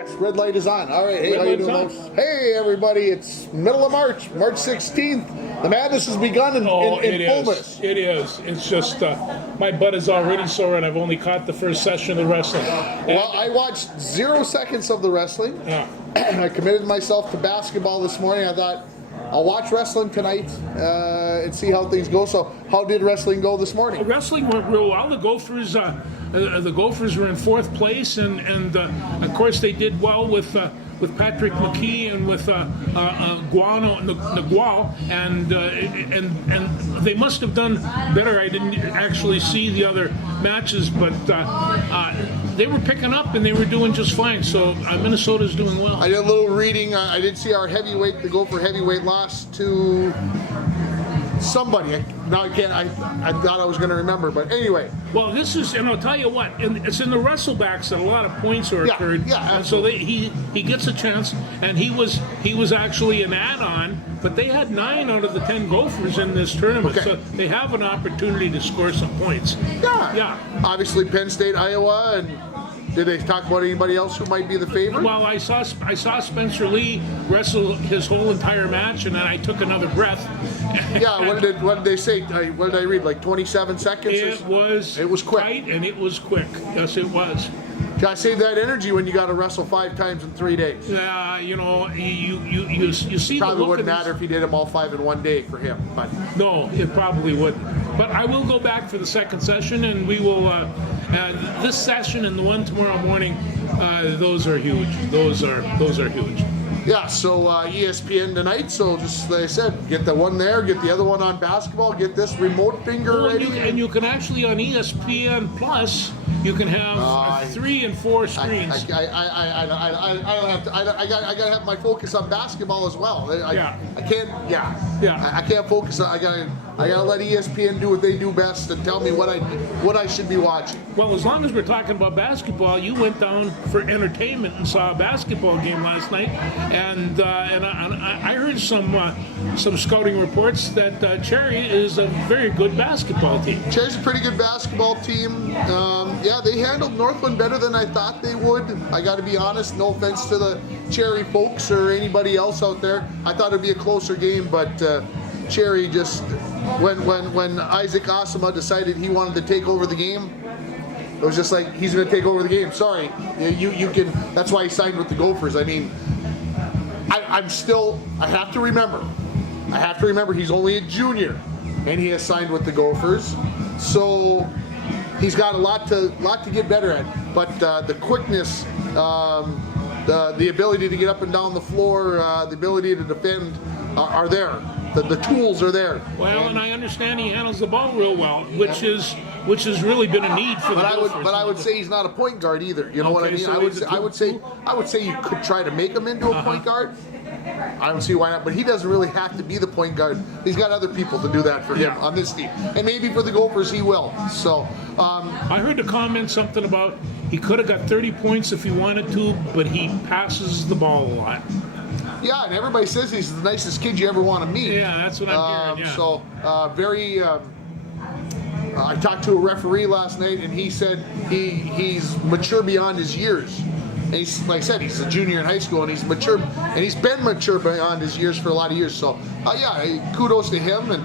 Yes, red light is on. All right, hey, how you doing, folks? Hey, everybody, it's middle of March, March 16th. The madness has begun in fullness. It is. It's just, my butt is already sore, and I've only caught the first session of wrestling. Well, I watched 0 seconds of the wrestling. Yeah. I committed myself to basketball this morning. I thought, I'll watch wrestling tonight and see how things go. So, how did wrestling go this morning? Wrestling went real well. The Gophers were in fourth place, and of course they did well with Patrick McKee and with Nagual, and they must have done better. I didn't actually see the other matches, but they were picking up and they were doing just fine. So Minnesota's doing well. I did a little reading. I did see our heavyweight, the Gopher heavyweight, lost to somebody. Now I can't. I thought I was going to remember, but anyway. Well, this is, and I'll tell you what. It's in the wrestlebacks that a lot of points are occurred. Yeah, and so he gets a chance, and he was actually an add-on, but they had 9 out of the 10 Gophers in this tournament, so they have an opportunity to score some points. Yeah. Obviously, Penn State, Iowa, and. Did they talk about anybody else who might be the favorite? Well, I saw Spencer Lee wrestle his whole entire match, and then I took another breath. Yeah, what did they say? What did I read? Like 27 seconds? It was quick. Tight, and it was quick. Yes, it was. Gotta save that energy when you got to wrestle 5 times in 3 days. You know, you see. Probably wouldn't matter if he did them all 5 in 1 day for him, but no, it probably wouldn't. But I will go back for the second session, and we will. This session and the one tomorrow morning, those are huge. Those are huge. Yeah, so ESPN tonight, so just like I said, get the one there, get the other one on basketball, get this remote finger ready. And you can actually, on ESPN Plus, you can have 3 and 4 screens. I gotta have my focus on basketball as well. I can't. I can't focus. I gotta let ESPN do what they do best and tell me what I should be watching. Well, as long as we're talking about basketball, you went down for entertainment and saw a basketball game last night, and I heard some scouting reports that Cherry is a very good basketball team. Cherry's a pretty good basketball team. Yeah, they handled Northland better than I thought they would. I got to be honest. No offense to the Cherry folks or anybody else out there. I thought it'd be a closer game, but Cherry just when Isaac Asama decided he wanted to take over the game, it was just like he's going to take over the game. Sorry, you can. That's why he signed with the Gophers. I mean, I have to remember he's only a junior, and he has signed with the Gophers, so. He's got a lot to get better at, but the quickness, the ability to get up and down the floor, the ability to defend are there. The tools are there. Well, and I understand he handles the ball real well, which has really been a need for the Gophers. But I would say he's not a point guard either. You know what I mean? So I would say you could try to make him into a point guard. I don't see why not, but he doesn't really have to be the point guard. He's got other people to do that for him on this team, and maybe for the Gophers he will. So I heard the comment something about he could have got 30 points if he wanted to, but he passes the ball a lot. Yeah, and everybody says he's the nicest kid you ever want to meet. Yeah, that's what I'm hearing. Yeah. So very. I talked to a referee last night, and he said he's mature beyond his years. And he's, like I said, he's a junior in high school, and he's mature, and he's been mature beyond his years for a lot of years. So, kudos to him. And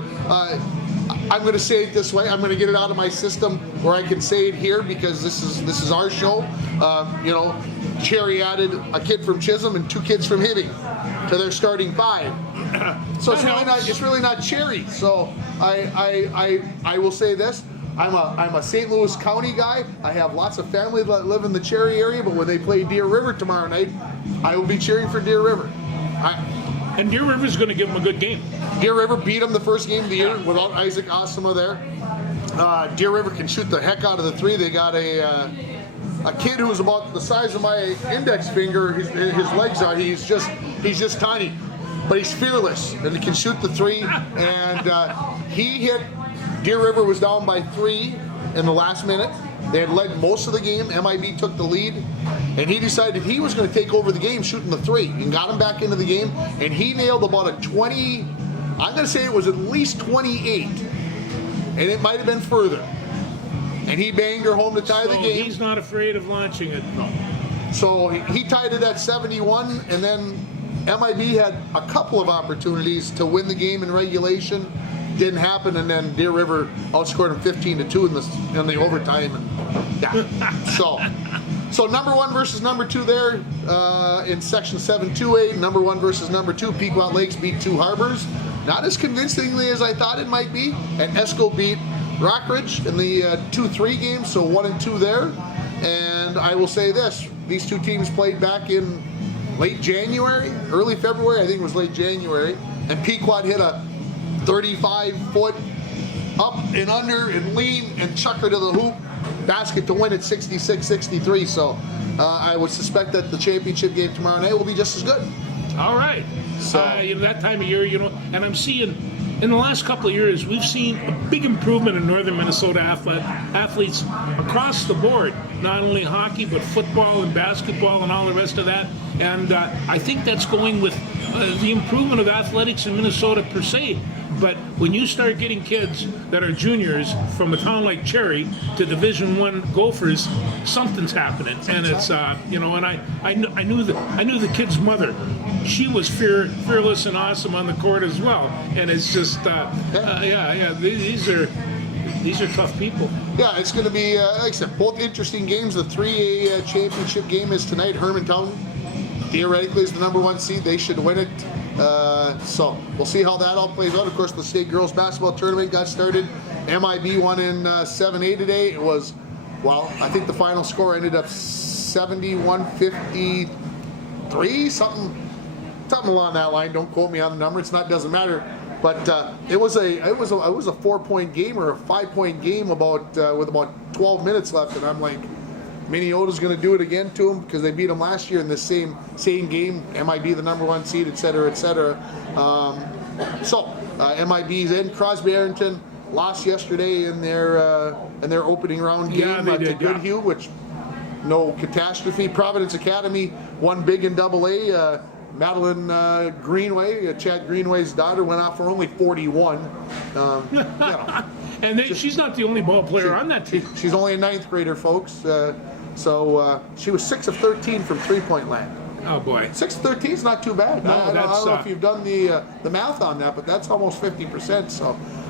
I'm going to say it this way: I'm going to get it out of my system where I can say it here because this is our show. Cherry added a kid from Chisholm and 2 kids from Hibbing to their starting 5. So it's really not Cherry. So I will say this. I'm a St. Louis County guy. I have lots of family that live in the Cherry area, but when they play Deer River tomorrow night, I will be cheering for Deer River. And Deer River's going to give them a good game. Deer River beat them the first game of the year without Isaac Asama there. Deer River can shoot the heck out of the 3. They got a kid who's about the size of my index finger. His legs are. He's just tiny, but he's fearless and he can shoot the 3. And he hit. Deer River was down by 3 in the last minute. They had led most of the game. MIB took the lead, and he decided he was going to take over the game shooting the 3 and got him back into the game. And he nailed about a 20. I'm going to say it was at least 28, and it might have been further. And he banged her home to tie the game. He's not afraid of launching it. No. So he tied it at 71, and then MIB had a couple of opportunities to win the game in regulation. Didn't happen, and then Deer River outscored them 15-2 in the overtime. And yeah, so number 1 versus number 2 there in section 7-2A. Number 1 versus number 2. Pequot Lakes beat 2 Harbors. Not as convincingly as I thought it might be. And Esco beat Rockridge in the 2-3 game, so 1 and 2 there. And I will say this: these two teams played back in late January, early February. I think it was late January, and Pequot hit a 35-foot up and under and lean and chuck her to the hoop basket to win at 66-63. So I would suspect that the championship game tomorrow night will be just as good. All right. So that time of year, and I'm seeing in the last couple of years, we've seen a big improvement in northern Minnesota athletes across the board, not only hockey, but football and basketball and all the rest of that. And I think that's going with the improvement of athletics in Minnesota per se. But when you start getting kids that are juniors from a town like Cherry to Division I Gophers, something's happening. And it's and I knew the kid's mother. She was fearless and awesome on the court as well. And it's just these are tough people. Yeah, it's going to be like I said, both interesting games. The 3A championship game is tonight. Hermantown theoretically is the number 1 seed. They should win it. So we'll see how that all plays out. Of course, the state girls basketball tournament got started. MIB won in 7A today. It was, I think the final score ended up 71-53, something along that line. Don't quote me on the number. Doesn't matter. But it was a 4-point game or a 5-point game with about 12 minutes left, and I'm like, Minneota's going to do it again to them because they beat them last year in the same game. MIB the number 1 seed, et cetera, et cetera. MIB's in. Crosby Arrington lost yesterday in their opening round game to Goodhue, which no catastrophe. Providence Academy won big in AA. Madeline Greenway, Chad Greenway's daughter, went out for only 41. And she's not the only ball player on that team. She's only a 9th grader, folks. So she was 6 of 13 from 3-point land. Oh boy, 6 of 13 is not too bad. No, I don't know if you've done the math on that, but that's almost 50%.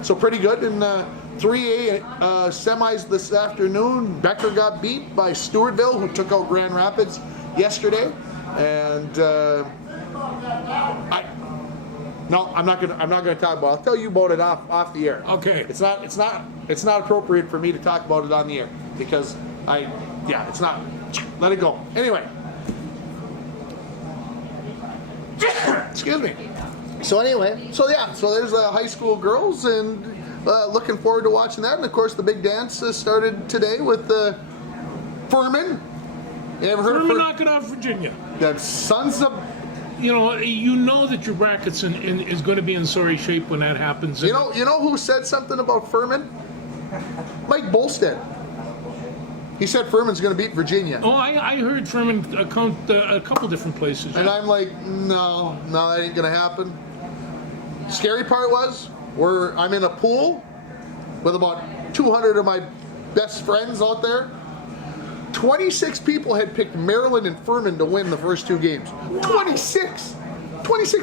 So pretty good. In 3A semis this afternoon, Becker got beat by Stewartville, who took out Grand Rapids yesterday, and I'm not gonna talk about it. I'll tell you about it off the air. Okay. It's not appropriate for me to talk about it on the air because it's not. Let it go. Anyway. Excuse me. So there's the high school girls, and looking forward to watching that. And of course, the big dance started today with Furman. You ever heard of Furman knocking off Virginia? The sons of. You know that your brackets is going to be in sorry shape when that happens. You know who said something about Furman? Mike Bolstead. He said Furman's going to beat Virginia. Oh, I heard Furman count a couple different places. And I'm like, no, that ain't going to happen. Scary part was, I'm in a pool with about 200 of my best friends out there. 26 people had picked Maryland and Furman to win the first 2 games. 26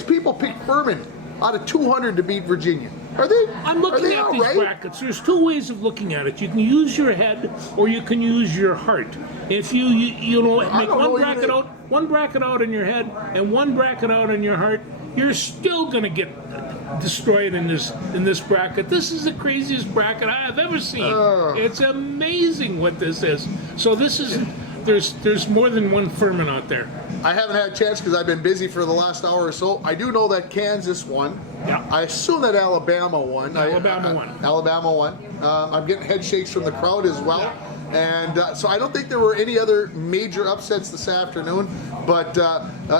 people picked Furman out of 200 to beat Virginia. I'm looking at these brackets. There's 2 ways of looking at it. You can use your head, or you can use your heart. If you make one bracket out in your head and one bracket out in your heart, you're still going to get destroyed in this bracket. This is the craziest bracket I have ever seen. It's amazing what this is. So there's more than one Furman out there. I haven't had a chance because I've been busy for the last hour or so. I do know that Kansas won. Yeah. I assume that Alabama won. Alabama won. I'm getting head shakes from the crowd as well. Yeah. And so I don't think there were any other major upsets this afternoon, but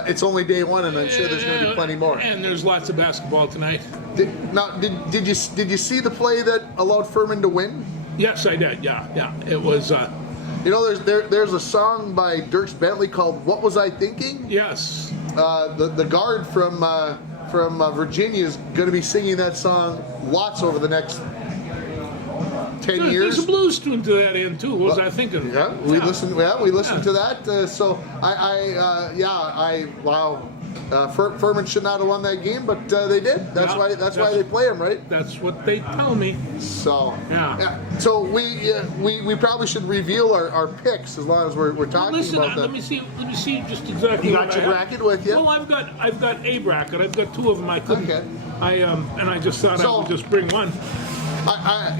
it's only day 1, and I'm sure there's going to be plenty more. And there's lots of basketball tonight. Did you see the play that allowed Furman to win? Yes, I did. Yeah. It was. There's a song by Dierks Bentley called "What Was I Thinking?" Yes. The guard from Virginia is going to be singing that song lots over the next 10 years. There's a blues tune to that end too. What was I thinking? Yeah, we listened. Yeah, we listened to that. So wow. Furman should not have won that game, but they did. That's why they play them, right? That's what they tell me. So yeah. So we probably should reveal our picks as long as we're talking about that. Let me see just exactly. You got your bracket with you? Well, I've got a bracket. I've got two of them. I couldn't. Okay. I just thought I would just bring one. I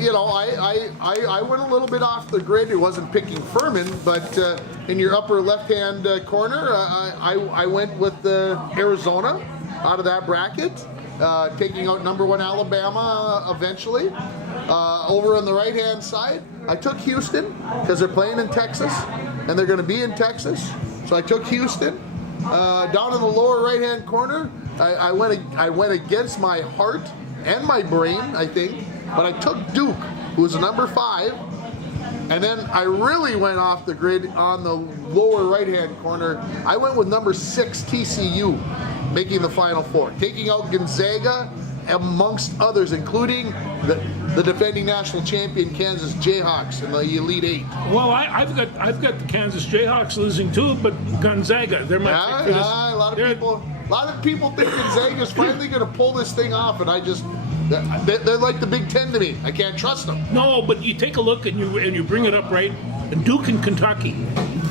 went a little bit off the grid. It wasn't picking Furman, but in your upper left-hand corner, I went with Arizona out of that bracket, taking out number 1 Alabama eventually. Over on the right-hand side, I took Houston because they're playing in Texas, and they're going to be in Texas. So I took Houston. Down in the lower right-hand corner, I went against my heart and my brain, I think. But I took Duke, who was number 5, and then I really went off the grid on the lower right-hand corner. I went with number 6 TCU, making the Final Four, taking out Gonzaga, amongst others, including the defending national champion Kansas Jayhawks in the Elite 8. Well, I've got the Kansas Jayhawks losing too, but Gonzaga, they're my pick for this. A lot of people think Gonzaga's finally going to pull this thing off, and they're like the Big Ten to me. I can't trust them. No, but you take a look and you bring it up, right? Duke and Kentucky.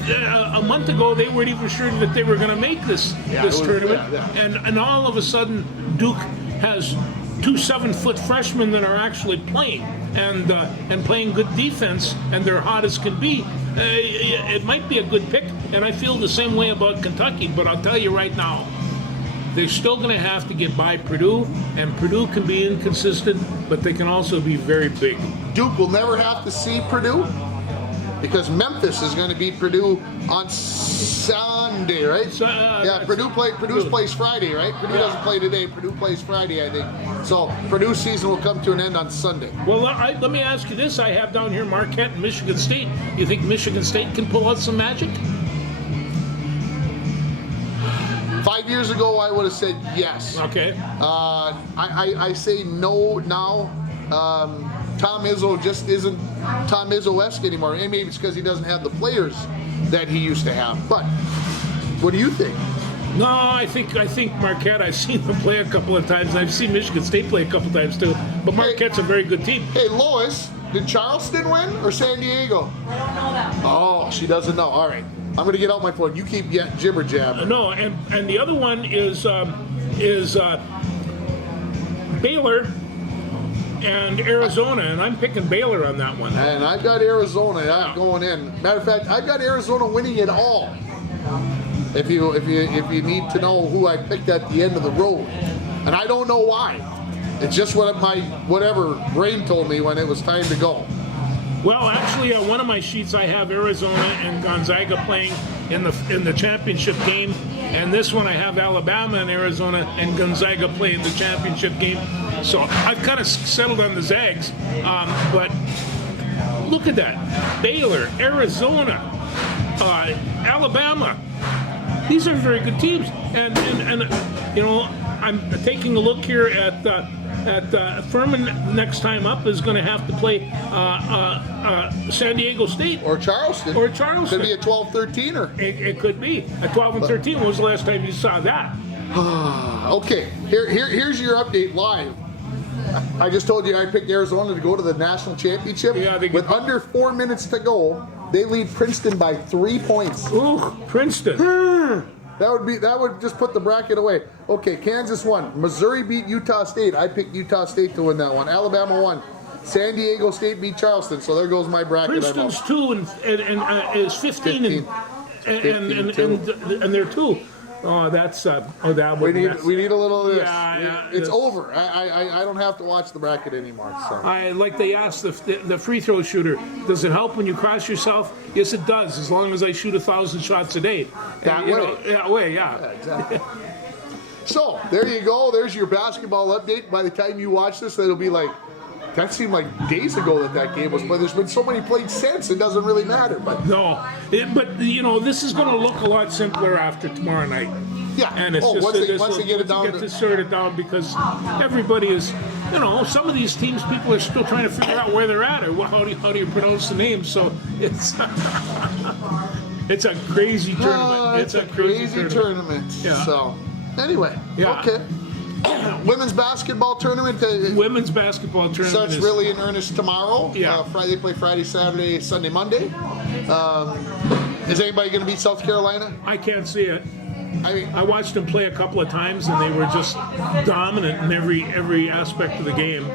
A month ago, they weren't even sure that they were going to make this tournament, and all of a sudden, Duke has 2 7-foot freshmen that are actually playing and playing good defense, and they're hot as can be. It might be a good pick, and I feel the same way about Kentucky. But I'll tell you right now, they're still going to have to get by Purdue, and Purdue can be inconsistent, but they can also be very big. Duke will never have to see Purdue because Memphis is going to beat Purdue on Sunday, right? Purdue plays Friday, right? Purdue doesn't play today. Purdue plays Friday, I think. So Purdue's season will come to an end on Sunday. Well, let me ask you this. I have down here Marquette and Michigan State. You think Michigan State can pull out some magic? 5 years ago, I would have said yes. Okay. I say no now. Tom Izzo just isn't Tom Izzo-esque anymore. And maybe it's because he doesn't have the players that he used to have. But what do you think? No, I think Marquette. I've seen them play a couple of times. I've seen Michigan State play a couple of times too. But Marquette's a very good team. Hey, Lois, did Charleston win or San Diego? I don't know that. Oh, she doesn't know. All right. I'm going to get out my phone. You keep jibber jabbing. No, and the other one is Baylor and Arizona, and I'm picking Baylor on that one. And I've got Arizona going in. Matter of fact, I've got Arizona winning it all. If you need to know who I picked at the end of the road, and I don't know why. It's just what my whatever brain told me when it was time to go. Well, actually, on one of my sheets, I have Arizona and Gonzaga playing in the championship game, and this one I have Alabama and Arizona and Gonzaga playing the championship game. So I've kind of settled on the Zags, but look at that: Baylor, Arizona, Alabama. These are very good teams, and you know, I'm taking a look here at Furman. Next time up is going to have to play San Diego State or Charleston. Could be a 12-13er. It could be a 12 and 13. When was the last time you saw that? Okay, here's your update live. I just told you I picked Arizona to go to the national championship. Yeah, with under 4 minutes to go, they lead Princeton by 3 points. Ooh, Princeton. That would just put the bracket away. Okay, Kansas won. Missouri beat Utah State. I picked Utah State to win that one. Alabama won. San Diego State beat Charleston. So there goes my bracket. Princeton's 2 and is 15 and they're 2. Oh, that's that we need a little of this. Yeah, it's over. I don't have to watch the bracket anymore. So like they asked the free throw shooter, does it help when you cross yourself? Yes, it does. As long as I shoot 1,000 shots a day. That way, yeah. Exactly. So there you go. There's your basketball update. By the time you watch this, it'll be like. That seemed like days ago that game was played. There's been so many played since, it doesn't really matter. But no, but you know, this is going to look a lot simpler after tomorrow night. Yeah. And it's just once they get it down, to sort it down, because everybody is, some of these teams, people are still trying to figure out where they're at, or how do you pronounce the names. So it's it's a crazy tournament. It's a crazy tournament. Yeah. So anyway, yeah. Okay. Women's basketball tournament. Women's basketball tournament Starts really in earnest tomorrow. Yeah. Friday play Friday, Saturday, Sunday, Monday. Is anybody going to beat South Carolina? I can't see it. I mean, I watched them play a couple of times, and they were just dominant in every aspect of the game.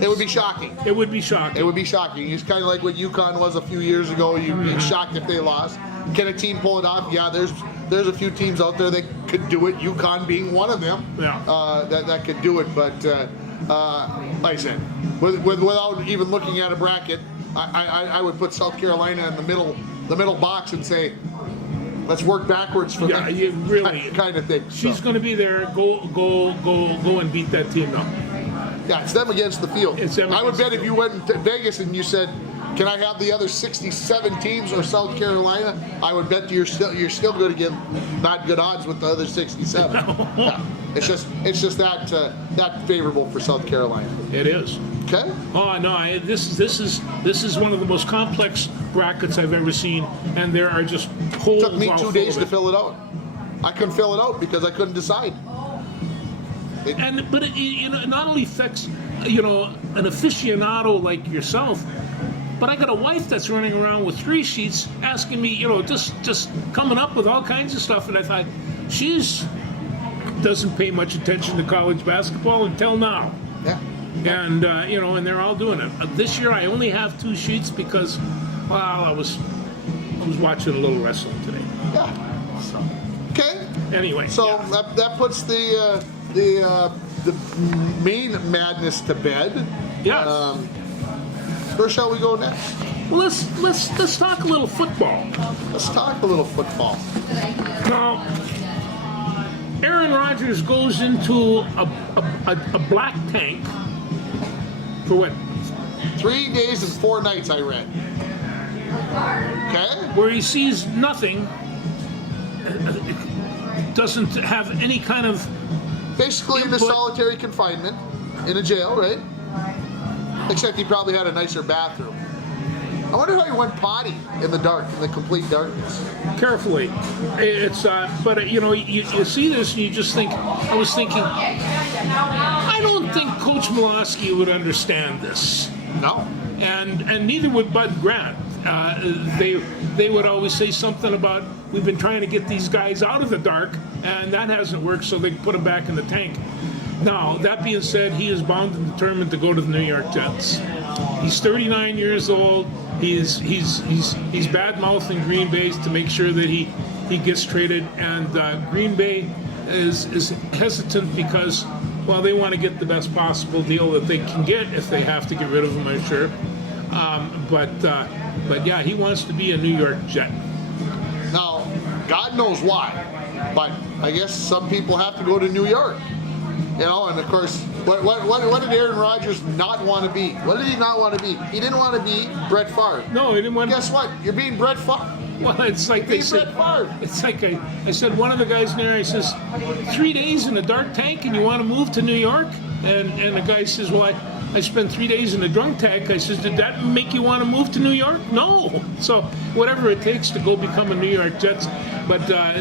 it would be shocking. It would be shocking. It would be shocking. It's kind of like what UConn was a few years ago. You'd be shocked if they lost. Can a team pull it off? Yeah, there's a few teams out there that could do it. UConn being one of them. Yeah. That could do it. But like I said, without even looking at a bracket, I would put South Carolina in the middle box and say, let's work backwards from that really kind of thing. She's going to be there. Go and beat that team now. Yeah, it's them against the field. I would bet if you went to Vegas and you said, can I have the other 67 teams or South Carolina? I would bet you're still going to get not good odds with the other 67. Yeah. It's just that favorable for South Carolina. It is. Okay. Oh no! This is one of the most complex brackets I've ever seen, and there are just holes. It took me 2 days to fill it out. I couldn't fill it out because I couldn't decide. But it not only affects an aficionado like yourself, but I got a wife that's running around with 3 sheets asking me, just coming up with all kinds of stuff, and I thought she's doesn't pay much attention to college basketball until now. Yeah. And and they're all doing it. This year I only have 2 sheets because, well, I was watching a little wrestling today. Yeah. So. Okay. Anyway. So yeah. that puts the main madness to bed. Yes. Where shall we go next? Well, let's talk a little football. Let's talk a little football. Now, Aaron Rodgers goes into a black tank for what? 3 days and 4 nights, I read. Okay. Where he sees nothing, doesn't have any kind of basically in a solitary confinement in a jail, right? Except he probably had a nicer bathroom. I wonder how he went potty in the dark, in the complete darkness. Carefully, it's but you see this and you just think. I was thinking, I don't think Coach Milosky would understand this. No. And neither would Bud Grant. They would always say something about, we've been trying to get these guys out of the dark, and that hasn't worked, so they put them back in the tank. Now, that being said, he is bound and determined to go to the New York Jets. He's 39 years old. He's bad-mouthing Green Bay to make sure that he gets traded, and Green Bay is hesitant because, well, they want to get the best possible deal that they can get if they have to get rid of him, I'm sure. But yeah, he wants to be a New York Jet. Now, God knows why, but I guess some people have to go to New York. And of course, what did Aaron Rodgers not want to be? What did he not want to be? He didn't want to be Brett Favre. No, he didn't want to. Guess what? You're being Brett Favre. Well, it's like they said. Brett Favre. It's like I said, one of the guys in there, he says, 3 days in a dark tank and you want to move to New York? And the guy says, well, I spent 3 days in a drunk tank. I says, did that make you want to move to New York? No. So whatever it takes to go become a New York Jets. But I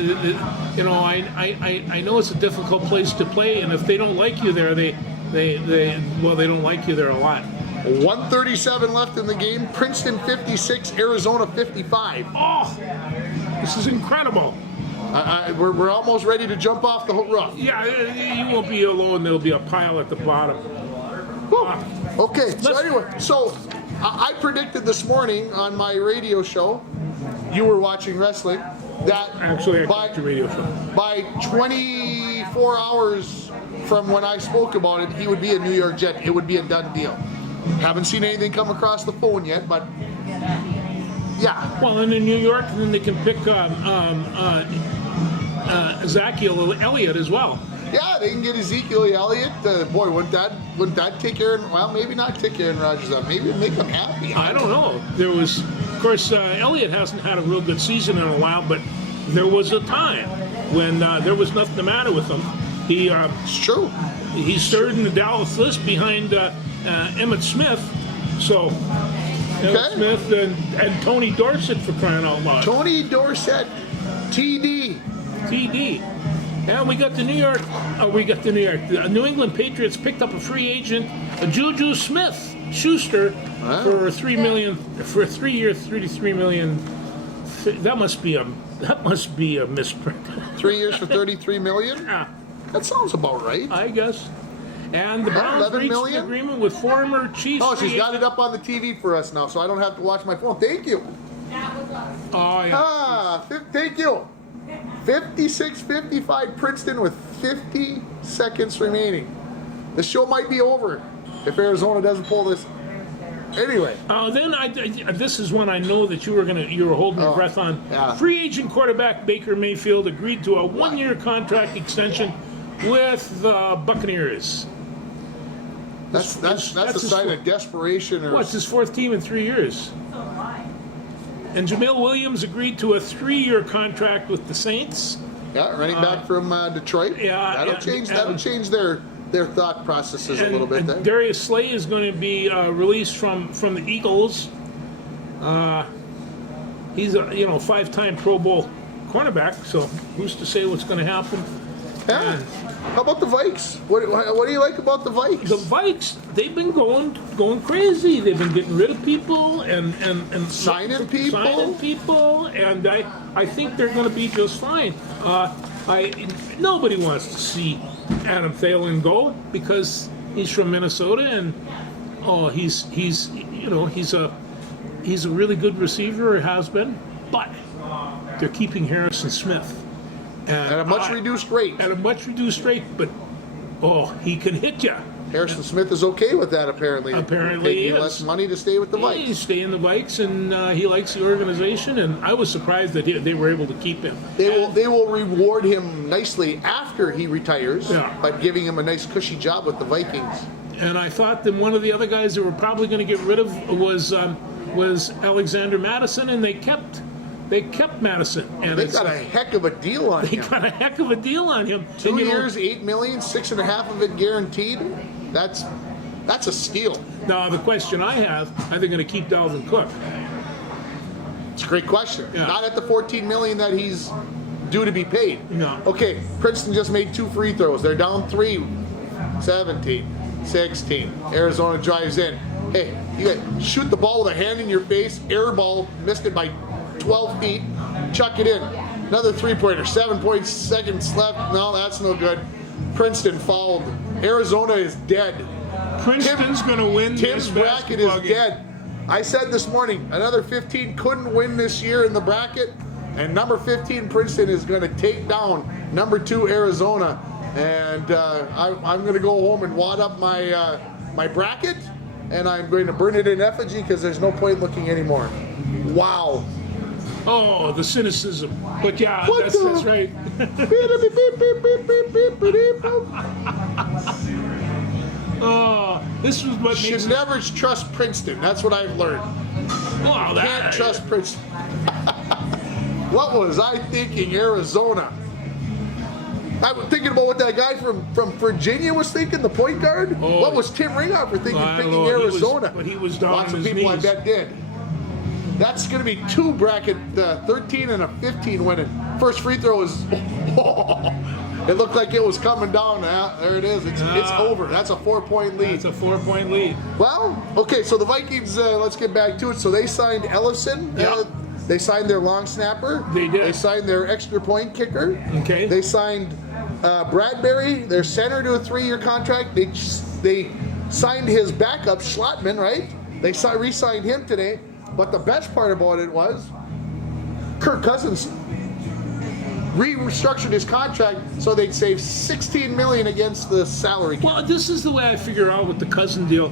know it's a difficult place to play, and if they don't like you there, they don't like you there a lot. 1:37 left in the game. Princeton 56, Arizona 55. Oh, this is incredible. We're almost ready to jump off the roof. Yeah, you won't be alone. There'll be a pile at the bottom. Okay, so anyway, I predicted this morning on my radio show, you were watching wrestling, that actually I watched your radio show. By 24 hours from when I spoke about it, he would be a New York Jet. It would be a done deal. Haven't seen anything come across the phone yet, but yeah. Well, and in New York, then they can pick Ezekiel Elliott as well. Yeah, they can get Ezekiel Elliott. Boy, wouldn't that take Aaron? Well, maybe not take Aaron Rodgers up. Maybe it'd make him happy. I don't know. There was, of course, Elliott hasn't had a real good season in a while, but there was a time when there was nothing the matter with him. It's true. He's third in the Dallas list behind Emmitt Smith. So, Emmitt Smith and Tony Dorsett, for crying out loud. Tony Dorsett, TD. And we got the The New England Patriots picked up a free agent, Juju Smith-Schuster, for $3 million for a 3-year, $33 million. That must be a misprint. 3 years for $33 million. Yeah, That sounds about right. I guess. And the Browns $11 reached million? an agreement with former Chiefs. Oh, she's got it up on the TV for us now, so I don't have to watch my phone. Thank you. Oh yeah. Thank you. 56-55 Princeton with 50 seconds remaining. The show might be over if Arizona doesn't pull this. Anyway. This is one I know that you were holding your breath on. Yeah. Free agent quarterback Baker Mayfield agreed to a 1-year contract extension with the Buccaneers. That's a sign of desperation. What's his 4th team in 3 years? And Jamil Williams agreed to a 3-year contract with the Saints. Yeah, running back from Detroit. Yeah, that'll change their thought processes a little bit. And Darius Slay is going to be released from the Eagles. He's a 5-time Pro Bowl cornerback, so who's to say what's going to happen? Yeah. How about the Vikes? What do you like about the Vikes? The Vikes, they've been going crazy. They've been getting rid of people and signing people, and I think they're going to be just fine. Nobody wants to see Adam Thielen go because he's from Minnesota and he's a really good receiver, or has been, but they're keeping Harrison Smith. At a much reduced rate. But he can hit you. Harrison Smith is okay with that, apparently. Apparently he is. Less money to stay with the Vikes. He's staying the Vikes, and he likes the organization, and I was surprised that they were able to keep him. They will reward him nicely after he retires by giving him a nice cushy job with the Vikings. And I thought that one of the other guys that were probably going to get rid of was Alexander Madison, and they kept Madison. And they got a heck of a deal on him. They got a heck of a deal on him. 2 years, $8 million, 6.5 of it guaranteed. That's a steal. Now the question I have: are they going to keep Dalvin Cook? It's a great question. Yeah. Not at the $14 million that he's due to be paid. No. Okay, Princeton just made 2 free throws. They're down 3, 17, 16. Arizona drives in. Hey, you got shoot the ball with a hand in your face. Air ball, missed it by 12 feet. Chuck it in. Another 3-pointer. 7 seconds left. No, that's no good. Princeton fouled. Arizona is dead. Princeton's going to win. Tim's bracket is dead. I said this morning, another 15 couldn't win this year in the bracket, and number 15 Princeton is going to take down number 2 Arizona. And I'm going to go home and wad up my bracket, and I'm going to burn it in effigy because there's no point looking anymore. Wow. Oh, the cynicism. But yeah, that's right. Oh, this was what should never trust Princeton. That's what I've learned. Well, Can't trust Princeton. What was I thinking, Arizona? I was thinking about what that guy from Virginia was thinking, the point guard. Oh, what was Tim Ringhofer thinking, picking Arizona? He was down Lots on of his people, knees. I bet, did. That's going to be 2 bracket 13 and a 15 winning. First free throw is. It looked like it was coming down. There it is. It's over. That's a 4-point lead. That's a 4-point lead. Well, okay. So the Vikings. Let's get back to it. So they signed Ellison. Yep. They signed their long snapper. They did. They signed their extra point kicker. Okay. They signed Bradbury, their center, to a 3-year contract. They signed his backup Schlottman, right? They re-signed him today. But the best part about it was Kirk Cousins restructured his contract so they'd save $16 million against the salary cap. Well, this is the way I figure out with the Cousin deal.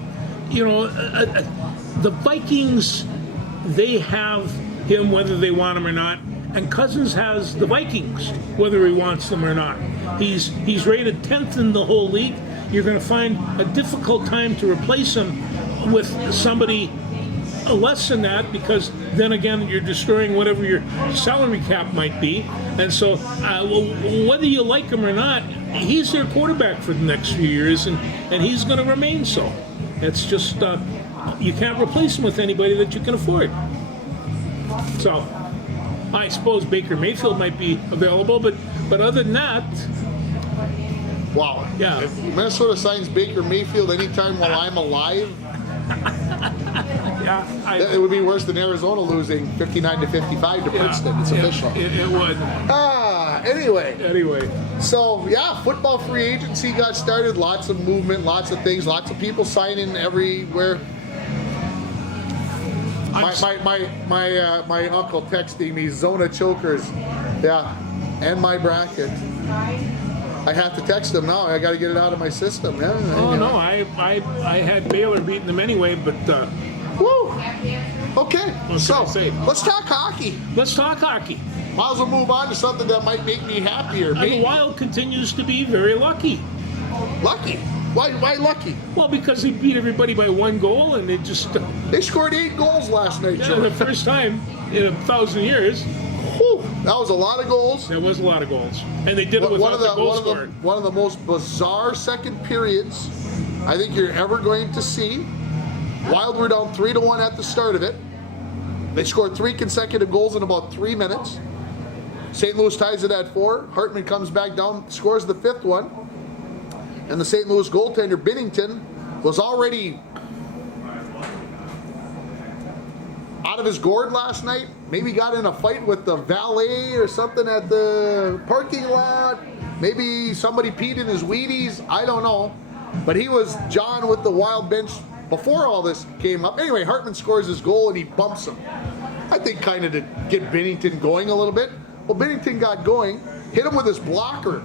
The Vikings, they have him whether they want him or not, and Cousins has the Vikings whether he wants them or not. He's rated 10th in the whole league. You're going to find a difficult time to replace him with somebody less than that, because then again you're destroying whatever your salary cap might be. And so whether you like him or not, he's their quarterback for the next few years, and he's going to remain so. It's just you can't replace him with anybody that you can afford. So I suppose Baker Mayfield might be available, but other than that, wow. Yeah. If Minnesota signs Baker Mayfield anytime while I'm alive, yeah, it would be worse than Arizona losing 59-55 to Princeton. It's official. It would. Anyway. So, yeah, football free agency got started. Lots of movement, lots of things, lots of people signing everywhere. My uncle texting me, Zona chokers. Yeah, and my bracket. I have to text them now. I got to get it out of my system. Yeah. Oh no, I had Baylor beating them anyway, but. Woo. Okay. So let's talk hockey. Let's talk hockey. Might as well move on to something that might make me happier. And the Wild continues to be very lucky. Lucky? Why lucky? Well, because they beat everybody by 1 goal, and they scored 8 goals last night. Yeah, the first time in 1,000 years. Whew, that was a lot of goals. That was a lot of goals, and they did it without the goal scorer. One of the most bizarre second periods I think you're ever going to see. Wild were down 3-1 at the start of it. They scored 3 consecutive goals in about 3 minutes. St. Louis ties it at 4. Hartman comes back down, scores the 5th one. And the St. Louis goaltender, Binnington, was already out of his gourd last night. Maybe got in a fight with the valet or something at the parking lot. Maybe somebody peed in his Wheaties. I don't know. But he was John with the Wild bench before all this came up. Anyway, Hartman scores his goal and he bumps him. I think kind of to get Binnington going a little bit. Well, Binnington got going, hit him with his blocker.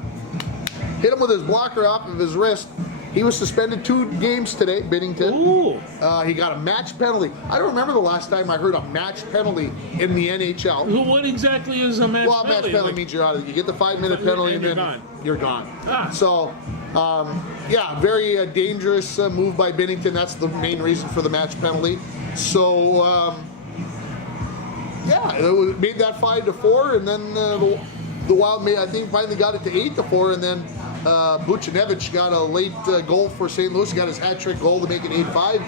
Hit him with his blocker off of his wrist. He was suspended 2 games today, Binnington. Ooh. He got a match penalty. I don't remember the last time I heard a match penalty in the NHL. Well, what exactly is a match penalty? Well, a match penalty means you're out of it. You get the 5-minute penalty and then you're gone. Ah. So, yeah, very dangerous move by Binnington. That's the main reason for the match penalty. So, yeah, it made that 5-4, and then the Wild I think finally got it to 8-4, and then Buchnevich got a late goal for St. Louis. He got his hat-trick goal to make it 8-5.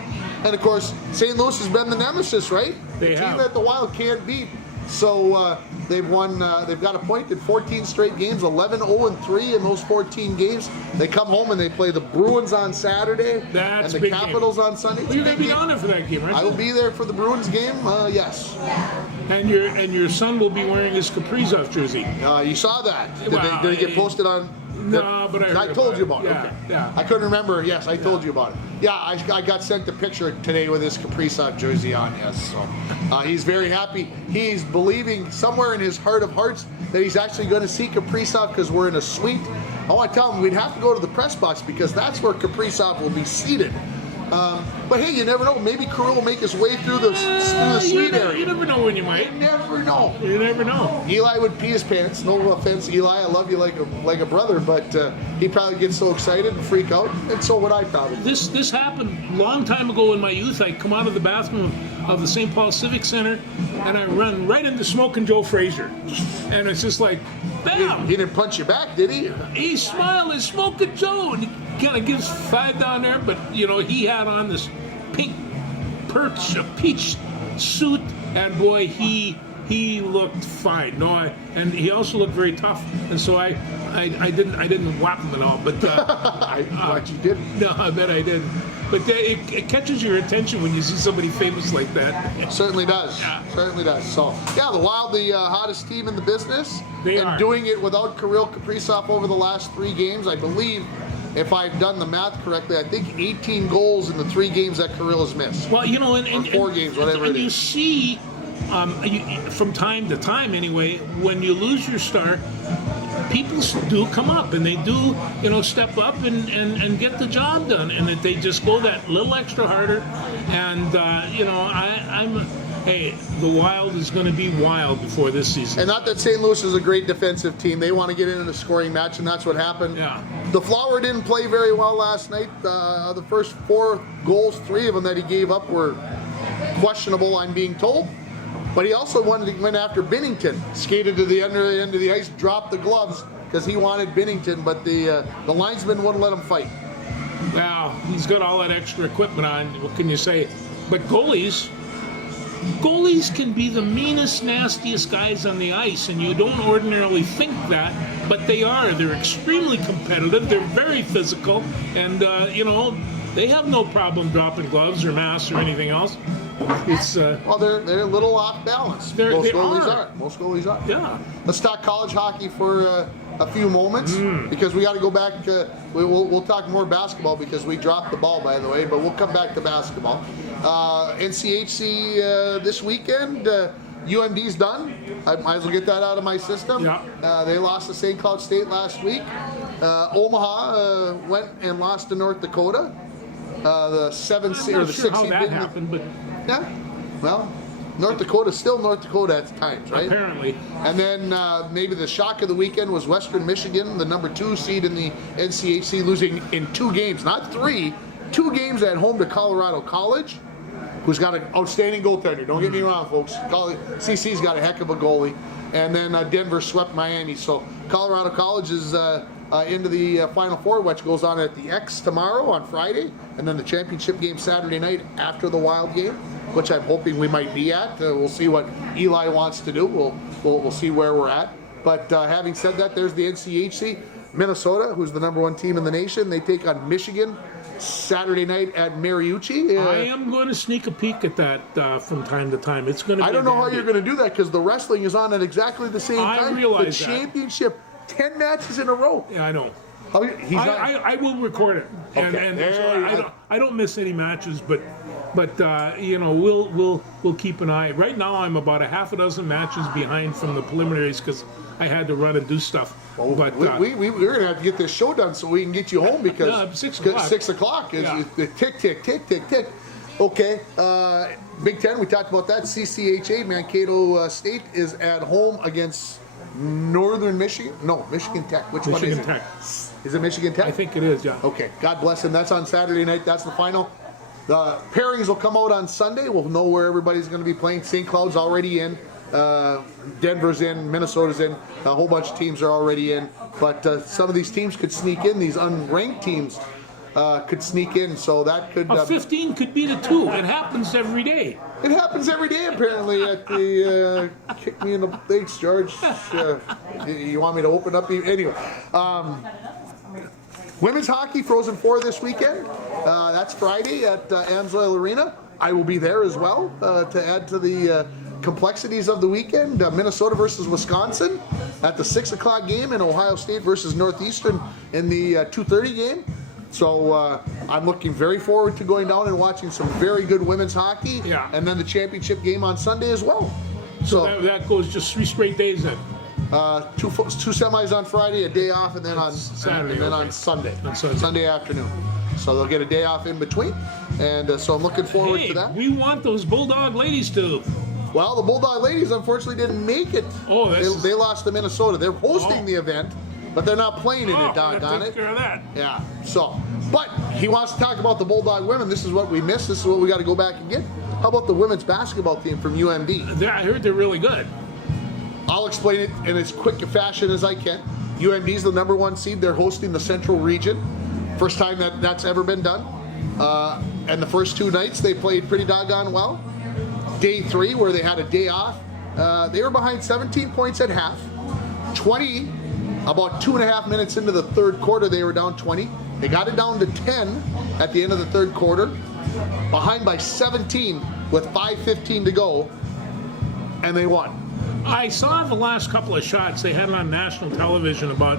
And of course, St. Louis has been the nemesis, right? They the have. team that the Wild can't beat. So they've won. They've got a point in 14 straight games, 11-0-3 in those 14 games. They come home and they play the Bruins on Saturday That's and the Capitals on Sunday. Well, you're going to be down there for that game, right? I will be there for the Bruins game. Yes. And your son will be wearing his Kaprizov jersey. You saw that? Well, Did it get posted on? No, but I told you about it. Yeah, Okay. yeah. I couldn't remember. Yes, I told you about it. Yeah, I got sent a picture today with his Kaprizov jersey on. Yes, so he's very happy. He's believing somewhere in his heart of hearts that he's actually going to see Kaprizov because we're in a suite. I want to tell him we'd have to go to the press box because that's where Kaprizov will be seated. But hey, you never know. Maybe Kirill will make his way through the suite area. You never know when you might. You never know. You never know. Eli would pee his pants. No offense, Eli. I love you like a brother, but he'd probably get so excited and freak out, and so would I probably. This happened a long time ago in my youth. I come out of the bathroom of the St. Paul Civic Center, and I run right into Smoking Joe Frazier, and it's just like, bam! He didn't punch you back, did he? He smiled and Smoking Joe, and he kind of gives 5 down there, but he had on this pink peach suit, and boy, he looked fine. And he also looked very tough, and so I didn't whap him at all. But I thought you did. No, I bet I didn't. But it catches your attention when you see somebody famous like that. It certainly does. Yeah. Certainly does. So, yeah, the Wild, the hottest team in the business. They are. Doing it without Kirill Kaprizov over the last 3 games. I believe, if I've done the math correctly, I think 18 goals in the 3 games that Kirill has missed. Well, or 4 games, whatever it is. And you see, from time to time anyway, when you lose your star, people do come up and they do, step up and get the job done, and that they just go that little extra harder. And hey, the Wild is going to be wild before this season. And not that St. Louis is a great defensive team. They want to get into a scoring match, and that's what happened. Yeah. The Flower didn't play very well last night. The first 4 goals, 3 of them that he gave up were questionable, I'm being told. But he also went after Binnington, skated to the under end of the ice, dropped the gloves because he wanted Binnington, but the linesman wouldn't let him fight. Well, he's got all that extra equipment on. What can you say? But goalies can be the meanest, nastiest guys on the ice, and you don't ordinarily think that, but they are. They're extremely competitive. They're very physical, and they have no problem dropping gloves or masks or anything else. It's well, they're a little off balance. Most goalies are. Yeah. Let's talk college hockey for a few moments because we got to go back. We'll talk more basketball because we dropped the ball, by the way, but we'll come back to basketball. NCHC this weekend. UMD's done. I might as well get that out of my system. Yeah. They lost to St. Cloud State last week. Omaha went and lost to North Dakota. The 7 seed or the 6 how seed. that happened, but yeah. Well, North Dakota's still North Dakota at times, right? Apparently. And then maybe the shock of the weekend was Western Michigan, the number 2 seed in the NCHC, losing in 2 games, not 3, 2 games at home to Colorado College, who's got an outstanding goaltender. Don't get me wrong, folks. CC's got a heck of a goalie. And then Denver swept Miami. So Colorado College is into the Final Four, which goes on at the X tomorrow on Friday, and then the championship game Saturday night after the Wild game, which I'm hoping we might be at. We'll see what Eli wants to do. We'll see where we're at. But having said that, there's the NCHC. Minnesota, who's the number 1 team in the nation, they take on Michigan Saturday night at Mariucci. I am going to sneak a peek at that from time to time. It's going to be I don't know how you're going to do that because the wrestling is on at exactly the same time. I realize the championship, 10 matches in a row. Yeah, I know. I will record it, Okay. and so I don't miss any matches, but we'll keep an eye. Right now, I'm about a half a dozen matches behind from the preliminaries because I had to run and do stuff. Well, but we're going to have to get this show done so we can get you home because 6 o'clock. 6 o'clock is tick, tick, tick, tick, tick. Okay, Big Ten, we talked about that. CCHA, Mankato State is at home against Northern Michigan. No, Michigan Tech. Which one is it? Tech. Is it Michigan Tech? I think it is, yeah. Okay, God bless them. That's on Saturday night. That's the final. The pairings will come out on Sunday. We'll know where everybody's going to be playing. St. Cloud's already in. Denver's in. Minnesota's in. A whole bunch of teams are already in. But some of these teams could sneak in. These unranked teams could sneak in. So that could... 15 could be the 2. It happens every day. It happens every day, apparently, at the... kick me in the... Thanks, George. You want me to open up? Anyway. Women's hockey, Frozen 4 this weekend. That's Friday at Amsoil Arena. I will be there as well to add to the complexities of the weekend. Minnesota versus Wisconsin at the 6 o'clock game, and Ohio State versus Northeastern in the 2:30 game. So I'm looking very forward to going down and watching some very good women's hockey. Yeah. And then the championship game on Sunday as well. So that goes just 3 straight days then. Two semis on Friday, a day off, and then on Saturday, and then okay. on Sunday. On Sunday. Sunday afternoon. So they'll get a day off in between, and so I'm looking forward to that. We want those Bulldog ladies to. Well, the Bulldog ladies unfortunately didn't make it. Oh, they lost to Minnesota. They're hosting the event, but they're not playing in it. Doggone it. Take care of that. Yeah. So, but he wants to talk about the Bulldog women. This is what we missed. This is what we got to go back and get. How about the women's basketball team from UMD? I heard they're really good. I'll explain it in as quick a fashion as I can. UMD's the number 1 seed. They're hosting the Central Region. First time that's ever been done. And the first 2 nights they played pretty doggone well. Day 3, where they had a day off, they were behind 17 points at half. 20, about 2.5 minutes into the 3rd quarter, they were down 20. They got it down to 10 at the end of the 3rd quarter, behind by 17 with 5:15 to go, and they won. I saw the last couple of shots they had on national television about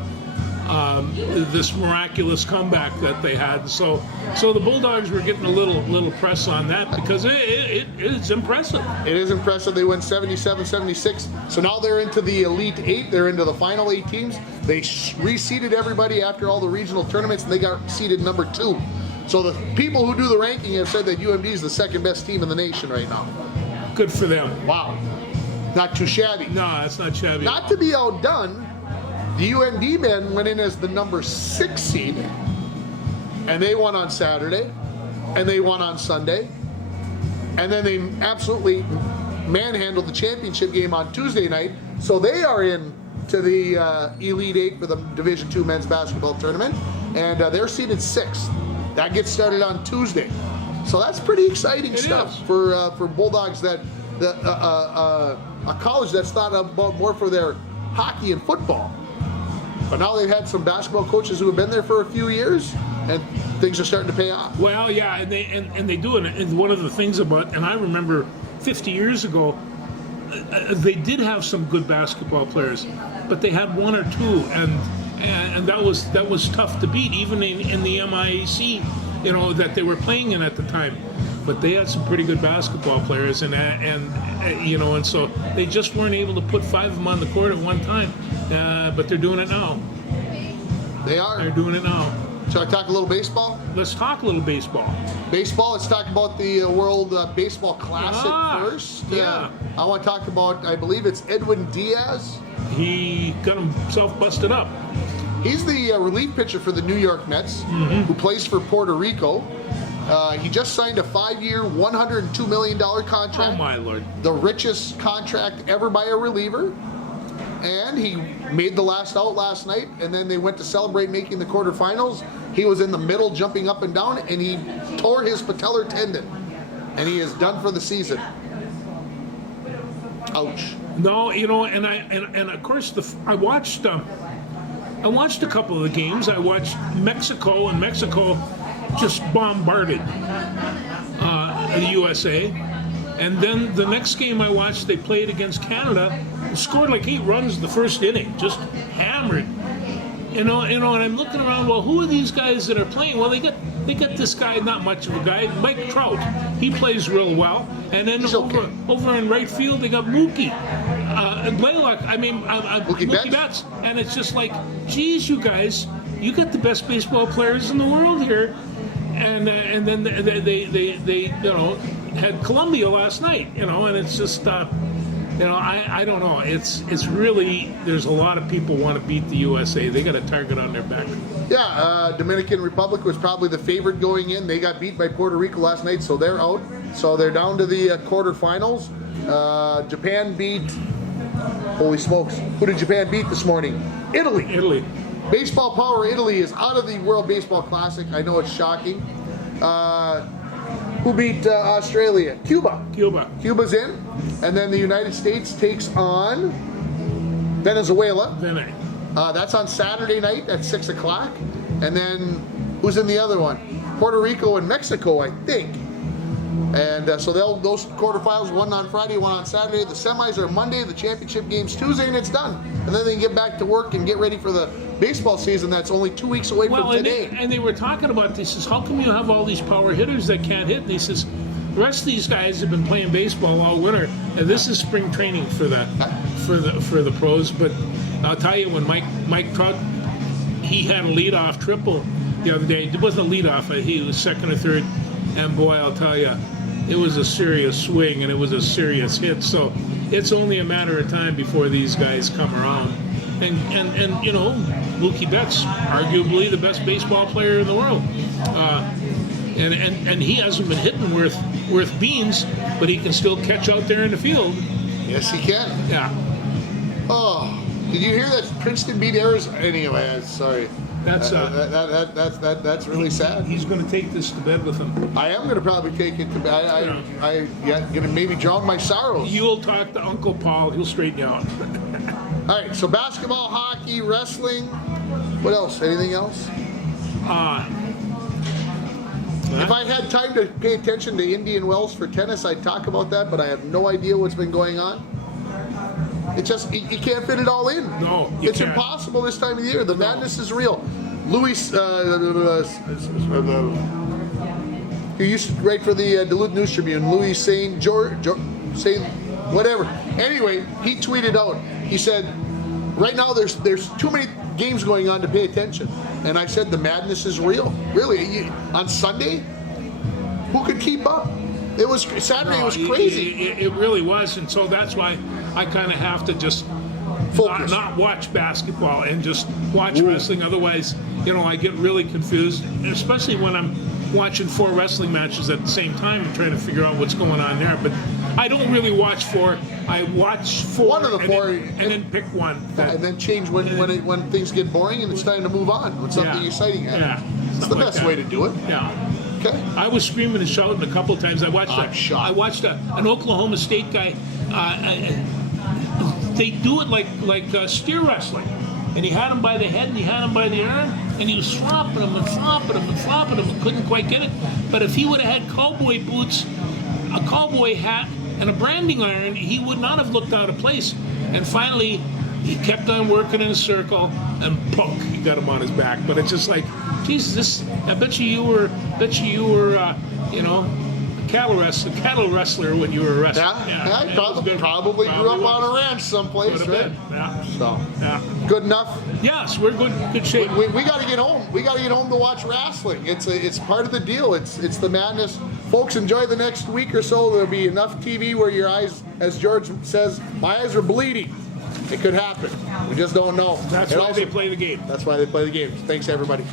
this miraculous comeback that they had. So the Bulldogs were getting a little press on that because it's impressive. It is impressive. They went 77-76. So now they're into the Elite 8. They're into the final 8 teams. They reseeded everybody after all the regional tournaments, and they got seeded number 2. So the people who do the ranking have said that UMD is the 2nd best team in the nation right now. Good for them. Wow. Not too shabby. No, that's not shabby. Not to be outdone, the UMD men went in as the number 6 seed, and they won on Saturday, and they won on Sunday, and then they absolutely manhandled the championship game on Tuesday night. So they are in to the Elite Eight for the Division II men's basketball tournament, and they're seeded 6th. That gets started on Tuesday. So that's pretty exciting stuff for Bulldogs, that a college that's thought about more for their hockey and football. But now they've had some basketball coaches who have been there for a few years, and things are starting to pay off. Well, yeah, and they do it. And one of the things about, and I remember 50 years ago, they did have some good basketball players, but they had one or two, and that was tough to beat, even in the MIAC, that they were playing in at the time. But they had some pretty good basketball players, and so they just weren't able to put 5 of them on the court at one time. But they're doing it now. They're doing it now. Shall I talk a little baseball? Let's talk a little baseball. Baseball, let's talk about the World Baseball Classic first. Yeah. I want to talk about, I believe it's Edwin Diaz. He got himself busted up. He's the relief pitcher for the New York Mets, who plays for Puerto Rico. He just signed a 5-year, $102 million contract. Oh, my Lord. The richest contract ever by a reliever. And he made the last out last night, and then they went to celebrate making the quarterfinals. He was in the middle jumping up and down, and he tore his patellar tendon, and he is done for the season. Ouch. No, and of course I watched a couple of the games. I watched Mexico, and Mexico just bombarded the USA. And then the next game I watched, they played against Canada, scored like 8 runs the first inning, just hammered. And I'm looking around, well, who are these guys that are playing? Well, they got this guy, not much of a guy, Mike Trout. He plays real well. And then over in right field, they got Mookie. And Blaylock, Mookie Betts. And it's just like, geez, you guys, you got the best baseball players in the world here. And then they had Colombia last night, and it's just, I don't know. It's really, there's a lot of people want to beat the USA. They got a target on their back. Yeah, Dominican Republic was probably the favorite going in. They got beat by Puerto Rico last night, so they're out. So they're down to the quarterfinals. Japan beat, holy smokes, who did Japan beat this morning? Italy. Baseball power Italy is out of the World Baseball Classic. I know it's shocking. Who beat Australia? Cuba. Cuba's in. And then the United States takes on Venezuela. That's on Saturday night at 6 o'clock. And then who's in the other one? Puerto Rico and Mexico, I think. And so those quarterfinals, one on Friday, one on Saturday. The semis are Monday, the championship game's Tuesday, and it's done. And then they can get back to work and get ready for the baseball season that's only 2 weeks away from today. And they were talking about this. He says, how come you have all these power hitters that can't hit? And he says, the rest of these guys have been playing baseball all winter, and this is spring training for the pros. But I'll tell you, when Mike Trout, he had a leadoff triple the other day. It wasn't a leadoff. He was second or third. And boy, I'll tell you, it was a serious swing and it was a serious hit. So it's only a matter of time before these guys come around. And Mookie Betts, arguably the best baseball player in the world. And he hasn't been hitting worth beans, but he can still catch out there in the field. Yes, he can. Yeah. Oh, did you hear that Princeton beat Arizona? Anyway, sorry. That's really sad. He's going to take this to bed with him. I am going to probably take it to bed. I'm going to maybe drown my sorrows. You'll talk to Uncle Paul. He'll straighten you out. All right, so basketball, hockey, wrestling. What else? Anything else? If I had time to pay attention to Indian Wells for tennis, I'd talk about that, but I have no idea what's been going on. It just, you can't fit it all in. No, it's impossible this time of the year. The madness is real. Louis, who used to write for the Duluth News Tribune, Louis St. George, whatever. Anyway, he tweeted out, he said, right now there's too many games going on to pay attention. And I said, the madness is real. Really, on Sunday, who could keep up? It was Saturday. It was crazy. It really was, and so that's why I kind of have to just not watch basketball and just watch wrestling. Otherwise, I get really confused, especially when I'm watching 4 wrestling matches at the same time and trying to figure out what's going on there. But I don't really watch 4. I watch 4, One of the 4, and then pick one. And then change when things get boring and it's time to move on when something exciting happens. Yeah, It's the best way to do it. Yeah. Okay. I was screaming and shouting a couple of times. I watched an Oklahoma State guy. They do it like steer wrestling, and he had him by the head and he had him by the arm, and he was flopping him and flopping him and flopping him and couldn't quite get it. But if he would have had cowboy boots, a cowboy hat, and a branding iron, he would not have looked out of place. And finally, he kept on working in a circle, and poke, he got him on his back. But it's just like, Jesus, I bet you were, you know, a cattle wrestler when you were a wrestler. I probably grew up on a ranch someplace, right? Yeah. So, yeah. Good enough. Yes, we're good shape. We got to get home. We got to get home to watch wrestling. It's part of the deal. It's the madness. Folks, enjoy the next week or so. There'll be enough TV where your eyes, as George says, my eyes are bleeding. It could happen. We just don't know. That's why they play the game. That's why they play the game. Thanks, everybody.